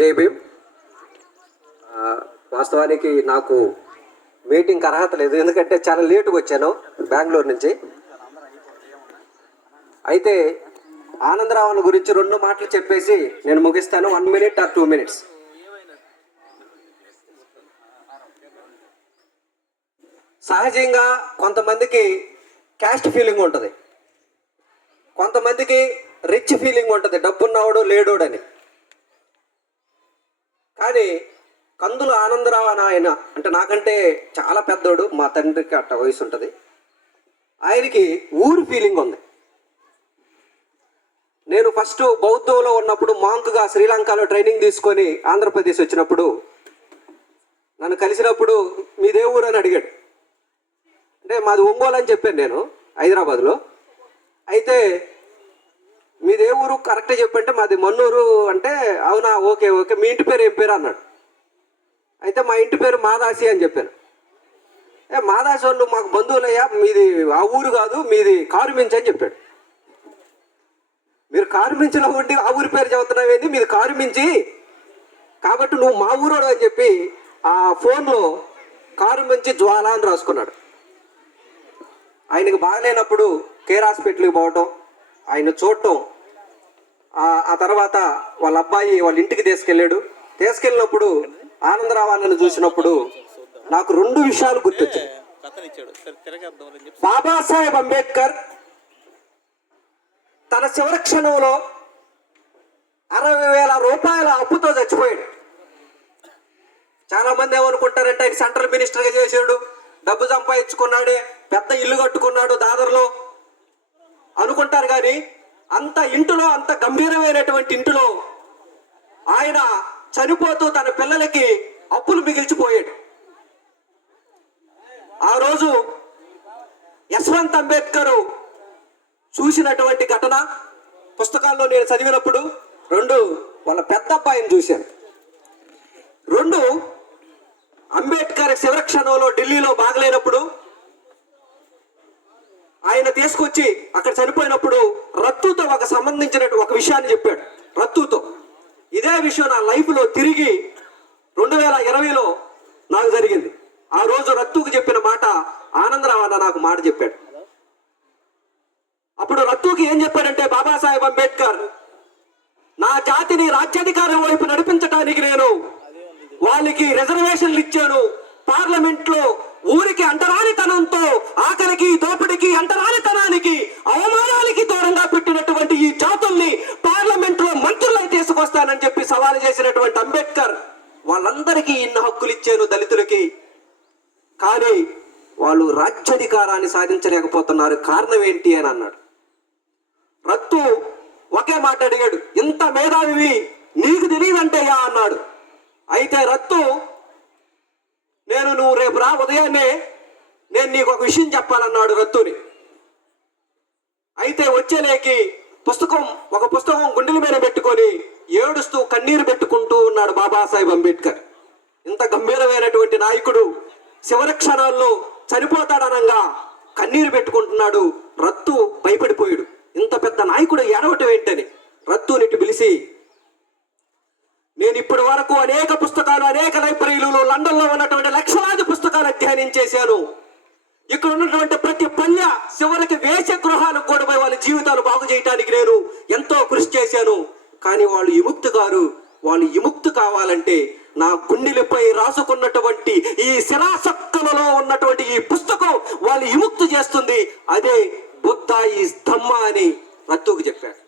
జై భీమ్. వాస్తవానికి నాకు మీటింగ్కి అర్హత లేదు, ఎందుకంటే చాలా లేటుగా వచ్చాను బెంగళూరు నుంచి. అయితే ఆనందరావు గురించి 2 మాటలు చెప్పేసి నేను ముగిస్తాను. 1 minute or 2 minutes. సహజంగా కొంతమందికి క్యాస్ట్ ఫీలింగ్ ఉంటుంది, కొంతమందికి రిచ్ ఫీలింగ్ ఉంటుంది, డబ్బున్నవాడు లేడోడని. కానీ కందుల ఆనందరావు అని ఆయన అంటే నాకంటే చాలా పెద్దోడు, మా తండ్రికి అట్ట వయసు ఉంటుంది. ఆయనకి ఊరు ఫీలింగ్ ఉంది. నేను ఫస్ట్ బౌద్ధంలో ఉన్నప్పుడు మాంక్గా శ్రీలంకలో ట్రైనింగ్ తీసుకొని ఆంధ్రప్రదేశ్ వచ్చినప్పుడు నన్ను కలిసినప్పుడు మీదే ఊరు అని అడిగాడు. అంటే మాది ఒంగోలు అని చెప్పాను నేను, హైదరాబాద్లో. అయితే మీదే ఊరు కరెక్ట్గా చెప్పంటే మాది మన్నూరు అంటే, అవునా ఓకే ఓకే, మీ ఇంటి పేరు ఏం పేరు అన్నాడు. అయితే మా ఇంటి పేరు మాదాసి అని చెప్పాను. మాదాసి వాళ్ళు మాకు బంధువులయ్యా, మీది ఆ ఊరు కాదు, మీది కారుమించి అని చెప్పాడు. మీరు కారుమించిలో ఉండి ఆ ఊరి పేరు చదువుతున్నావేంది, మీది కారుమించి కాబట్టి నువ్వు మా ఊరోడు అని చెప్పి ఆ ఫోన్లో కారుమించి జ్వాల అని రాసుకున్నాడు. ఆయనకు బాగలేనప్పుడు కేర్ హాస్పిటల్కి పోవటం, ఆయన చూడటం, ఆ తర్వాత వాళ్ళ అబ్బాయి వాళ్ళ ఇంటికి తీసుకెళ్ళినప్పుడు ఆనందరావు అన్నను చూసినప్పుడు నాకు 2 విషయాలు గుర్తొచ్చాయి. బాబాసాహెబ్ అంబేద్కర్ తన చివరి క్షణంలో 60,000 రూపాయల అప్పుతో చచ్చిపోయాడు. చాలా మంది ఏమనుకుంటారంటే ఆయన సెంట్రల్ మినిస్టర్గా చేసాడు, డబ్బు సంపాదించుకున్నాడే, పెద్ద ఇల్లు కట్టుకున్నాడు దాదర్లో అనుకుంటారు. కానీ అంత ఇంటిలో, అంత గంభీరమైనటువంటి ఇంటిలో ఆయన చనిపోతూ తన పిల్లలకి అప్పులు మిగిల్చిపోయాడు. ఆ రోజు యశ్వంత్ అంబేద్కర్ చూసినటువంటి ఘటన పుస్తకాల్లో నేను చదివినప్పుడు 2 వాళ్ళ పెద్ద అబ్బాయిని చూశాను. 2 అంబేద్కర్ చివరి క్షణంలో ఢిల్లీలో బాగలేనప్పుడు ఆయన తీసుకొచ్చి అక్కడ చనిపోయినప్పుడు రత్తుతో సంబంధించిన ఒక విషయాన్ని చెప్పాడు. రత్తుతో ఇదే విషయం నా లైఫ్లో తిరిగి 2020లో నాకు జరిగింది. ఆ రోజు రత్తుకు చెప్పిన మాట ఆనందరావు అన్న నాకు మాట చెప్పాడు. అప్పుడు రత్తుకి ఏం చెప్పాడంటే, బాబాసాహెబ్ అంబేద్కర్ నా జాతిని రాజ్యాధికారం వైపు నడిపించడానికి నేను వాళ్ళకి రిజర్వేషన్లు ఇచ్చాను. పార్లమెంట్లో ఊరికి అంటరానితనంతో, ఆకలికి, దోపిడికి, అంటరానితనానికి, అవమానాలకి దూరంగా పెట్టినటువంటి ఈ జాతుల్ని పార్లమెంట్లో మంత్రులై తీసుకొస్తానని చెప్పి సవాలు చేసినటువంటి అంబేద్కర్ వాళ్ళందరికీ ఇన్ని హక్కులు ఇచ్చాను దళితులకి, కానీ వాళ్ళు రాజ్యాధికారాన్ని సాధించలేకపోతున్నారు, కారణం ఏంటి అని అన్నాడు. రత్తు ఒకే మాట అడిగాడు, ఇంత మేధావివి నీకు తెలియదంటేయా అన్నాడు. అయితే రత్తు, నువ్వు రేపు రా ఉదయాన్నే నేను నీకు ఒక విషయం చెప్పాలన్నాడు రత్తుని. అయితే వచ్చేలేకి ఒక పుస్తకం గుండెల మీద పెట్టుకొని ఏడుస్తూ కన్నీరు పెట్టుకుంటూ ఉన్నాడు బాబాసాహెబ్ అంబేద్కర్. ఇంత గంభీరమైనటువంటి నాయకుడు చివరి క్షణాల్లో చనిపోతాడనంగా కన్నీరు పెట్టుకుంటున్నాడు. రత్తు భయపడిపోయాడు, ఇంత పెద్ద నాయకుడు ఏడవటం ఏంటని. రత్తునిటి పిలిచి, నేను ఇప్పటి వరకు అనేక పుస్తకాలు, అనేక లైబ్రరీలలో లండన్లో ఉన్నటువంటి లక్షలాది పుస్తకాలు అధ్యయనం చేశాను. ఇక్కడ ఉన్నటువంటి ప్రతి పల్లె చివరికి వేష గృహాలకు కూడా పోయి వాళ్ళ జీవితాలు బాగు చేయడానికి నేను ఎంతో కృషి చేశాను. కానీ వాళ్ళు విముక్తి కావాలంటే నా గుండెలపై రాసుకున్నటువంటి ఈ శిలాసక్కలలో ఉన్నటువంటి ఈ పుస్తకం వాళ్ళు విముక్తి చేస్తుంది. అదే బుద్ధ ఈజ్ ధమ్మ అని రత్తుకు చెప్పాడు.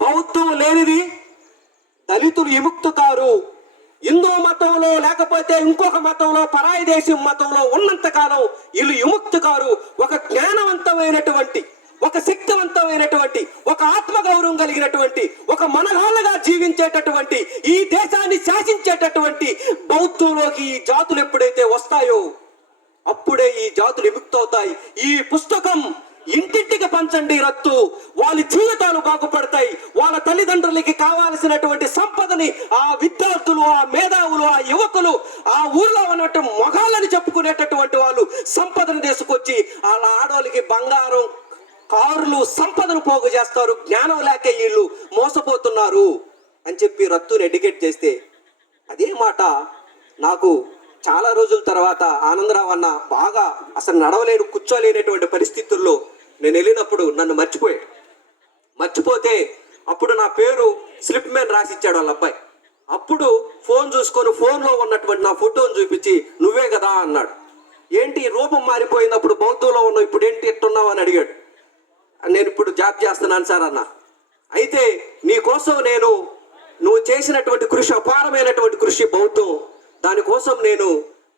బౌద్ధం లేనిది దళితులు విముక్తి కారు. హిందూ మతంలో లేకపోతే ఇంకొక మతంలో, పరాయి దేశం మతంలో ఉన్నంతకాలం వీళ్ళు విముక్తి కారు. ఒక జ్ఞానవంతమైనటువంటి, ఒక శక్తివంతమైనటువంటి, ఒక ఆత్మగౌరవం కలిగినటువంటి, ఒక మనగాళ్ళగా జీవించేటటువంటి, ఈ దేశాన్ని శాసించేటటువంటి బౌద్ధంలోకి ఈ జాతులు ఎప్పుడైతే వస్తాయో అప్పుడే ఈ జాతులు విముక్తి అవుతాయి. ఈ పుస్తకం ఇంటింటికి పంచండి రత్తు, వాళ్ళ జీవితాలు బాగుపడతాయి. వాళ్ళ తల్లిదండ్రులకి కావాల్సినటువంటి సంపదని ఆ విద్యార్థులు, ఆ మేధావులు, ఆ యువకులు, ఆ ఊర్లో ఉన్నట్టు మొగాళ్ళని చెప్పుకునేటటువంటి వాళ్ళు సంపదను తీసుకొచ్చి వాళ్ళ ఆడవాళ్ళకి బంగారం, కార్లు, సంపదను పోగు చేస్తారు. జ్ఞానం లేక వీళ్ళు మోసపోతున్నారు. అని చెప్పి రత్తుని ఎడ్యుకేట్ చేస్తే అదే మాట నాకు చాలా రోజుల తర్వాత ఆనందరావు అన్న బాగా అసలు నడవలేను కూర్చోలేనటువంటి పరిస్థితుల్లో నేను వెళ్ళినప్పుడు నన్ను మర్చిపోతే అప్పుడు నా పేరు స్లిప్ మ్యాన్ రాసిచ్చాడు వాళ్ళ అబ్బాయి. అప్పుడు ఫోన్ చూసుకొని ఫోన్లో ఉన్నటువంటి నా ఫోటోని చూపించి నువ్వే కదా అన్నాడు. ఏంటి రూపం మారిపోయినప్పుడు బౌద్ధంలో ఉన్నావు, ఇప్పుడు ఏంటి ఎట్టున్నావు అని అడిగాడు. నేను ఇప్పుడు జాబ్ చేస్తున్నాను సార్ అన్న. అయితే నీ కోసం నువ్వు చేసినటువంటి కృషి, అపారమైనటువంటి కృషి బౌద్ధం, దానికోసం నేను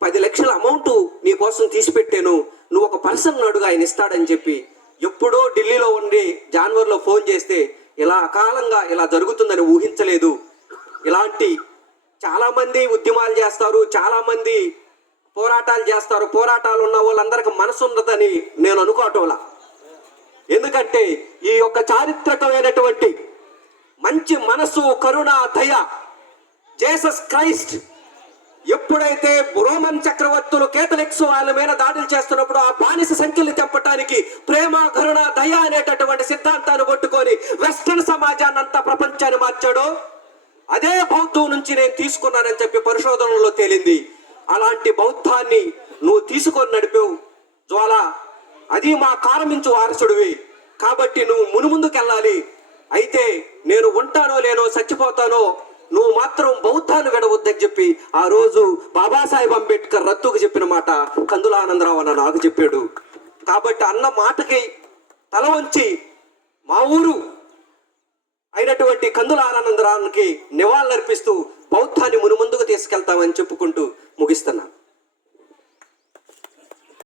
10 లక్షల అమౌంట్ నీ కోసం తీసిపెట్టాను, నువ్వు ఒక పర్సన్ అడుగు ఆయన ఇస్తాడని చెప్పి ఎప్పుడో ఢిల్లీలో ఉండి జనవరిలో ఫోన్ చేస్తే ఇలా అకాలంగా ఇలా జరుగుతుందని ఊహించలేదు. ఇలాంటి చాలామంది ఉద్యమాలు చేస్తారు, చాలామంది పోరాటాలు చేస్తారు. పోరాటాలు ఉన్న వాళ్ళందరికీ మనసు ఉండదని నేను అనుకోవటంలా. ఎందుకంటే ఈ యొక్క చారిత్రకమైనటువంటి మంచి మనసు, కరుణ, దయ జీసస్ క్రైస్ట్ ఎప్పుడైతే రోమన్ చక్రవర్తులు కేథలిక్స్ వాళ్ళ మీద దాడులు చేస్తున్నప్పుడు ఆ బానిస సంఖ్యలు తెంపటానికి ప్రేమ, కరుణ, దయ అనేటటువంటి సిద్ధాంతాన్ని పట్టుకొని వెస్టర్న్ సమాజాన్ని అంతా ప్రపంచాన్ని మార్చాడో అదే బౌద్ధం నుంచి నేను తీసుకున్నానని చెప్పి పరిశోధనలో తేలింది. అలాంటి బౌద్ధాన్ని నువ్వు తీసుకొని నడిపావు జ్వాల, అది మా కారమించు వారసుడివి. కాబట్టి నువ్వు మునుముందుకెళ్ళాలి. అయితే నేను ఉంటానో లేనో చచ్చిపోతానో, నువ్వు మాత్రం బౌద్ధాన్ని విడవద్దని చెప్పి ఆ రోజు బాబాసాహెబ్ అంబేద్కర్ రత్తుకు చెప్పిన మాట కందుల ఆనందరావు అన్న నాకు చెప్పాడు. కాబట్టి అన్న మాటకి తల వంచి మా ఊరు అయినటువంటి కందుల ఆనందరావుకి నివాళులర్పిస్తూ బౌద్ధాన్ని మునుముందుకు తీసుకెళ్తామని చెప్పుకుంటూ ముగిస్తున్నాను.